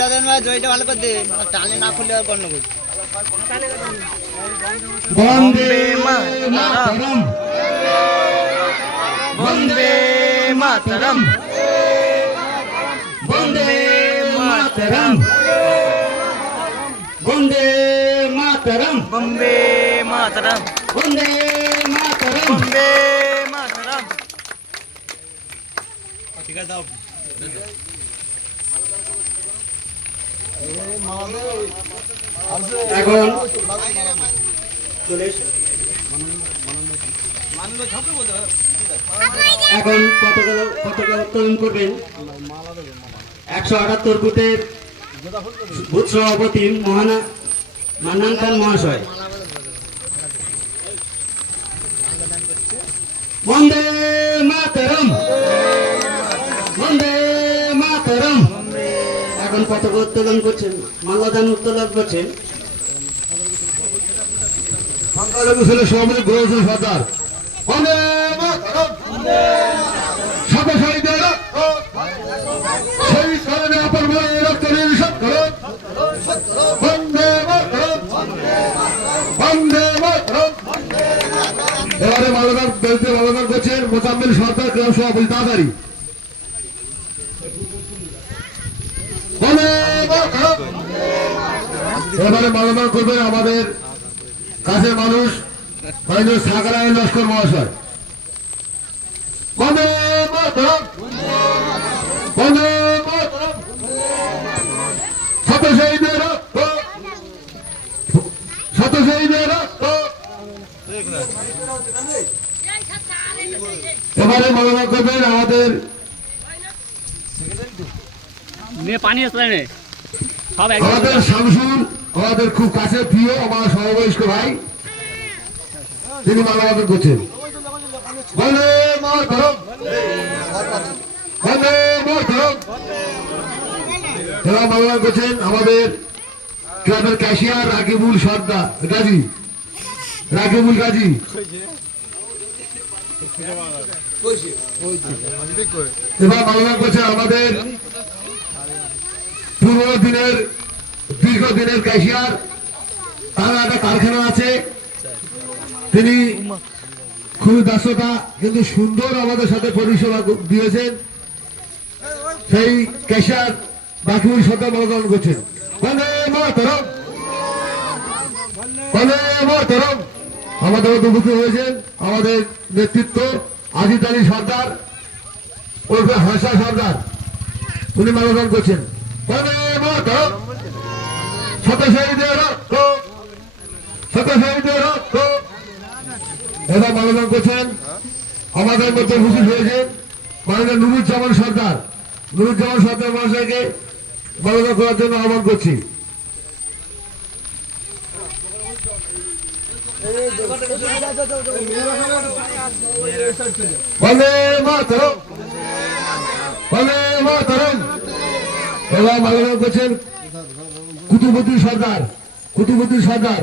রতন ভাই জয়টা ভালো করে দে, টানে না খুললে আর গণ্য করি। বন্দে মাতরম, বন্দে মাতরম, বন্দে মাতরম, বন্দে মাতরম, বম্বে মাতরম, বন্দে মাতরম, বম্বে মাতরম। ঠিক আছে দাও। এখন এখন পতাকা উত্তোলন করবেন 178 বুথের বুথ সভাপতি মান্নান খান মহাশয়। বন্দে মাতরম, বন্দে মাতরম। এখন পতাকা উত্তোলন করছেন, মাল্যদান উত্তোলন করছেন সংখ্যালঘু ছেলে সভাপতি গ্রহ সর্দার। বন্দে মাতরম, শত শহীদের শহীদ কারণে অপর রক্ত নির্বাসন করুন। বন্দে মাতরম, বন্দে মাতরম। এবারে মাল্যদান বেলতে মাল্যদান করছেন মোজাম্মেল সরকার গ্রাম সভাপতি তাড়াতাড়ি। এবারে মাল্যদান করবেন আমাদের কাছের মানুষ সাগরায় লস্কর মহাশয়। বন্দে মাতরম, বন্দে মাতরম। শত শহীদের রক্ত, শত শহীদের রক্ত। এবারে মাল্যদান করবেন আমাদের পানি আসলে আমাদের শামসুল, আমাদের খুব কাছে প্রিয় আমার সমবয়স্ক ভাই, তিনি মাল্যদান করছেন। বন্দে মাতরম, বন্দে মাতরম। যারা মাল্যদান করছেন আমাদের ক্লাবের ক্যাশিয়ার রাকিবুল সর্দার গাজী, রাকিবুল গাজী। এবার মাল্যদান করছেন আমাদের দীর্ঘদিনের ক্যাশিয়ার, তার একটা কারখানা আছে, তিনি খুবই ব্যস্ততা কিন্তু সুন্দর আমাদের সাথে পরিষেবা দিয়েছেন, সেই ক্যাশিয়ার বাকিউল সর্দার মাল্যদান করছেন। বন্দে মাতরম, বন্দে মাতরম। আমাদের উপস্থিত হয়েছেন আমাদের নেতৃত্ব আজিজ আলী সর্দার ওরফে হাসা সর্দার, উনি মাল্যদান করছেন। বন্দে মাতরম, শত শহীদের রক্ত, শত শহীদের রক্ত। এবার মাল্যদান করছেন আমাদের মধ্যে উপস্থিত হয়েছেন মাননীয় নুরুজ্জামান সর্দার, নুরুজ্জামান সর্দার মহাশয়কে মাল্যদান করার জন্য আহ্বান করছি। বন্দে মাতরম, বন্দে মাতরম। এবার মাল্যদান করছেন কুতুবুদ্দিন সর্দার, কুতুবুদ্দিন সর্দার।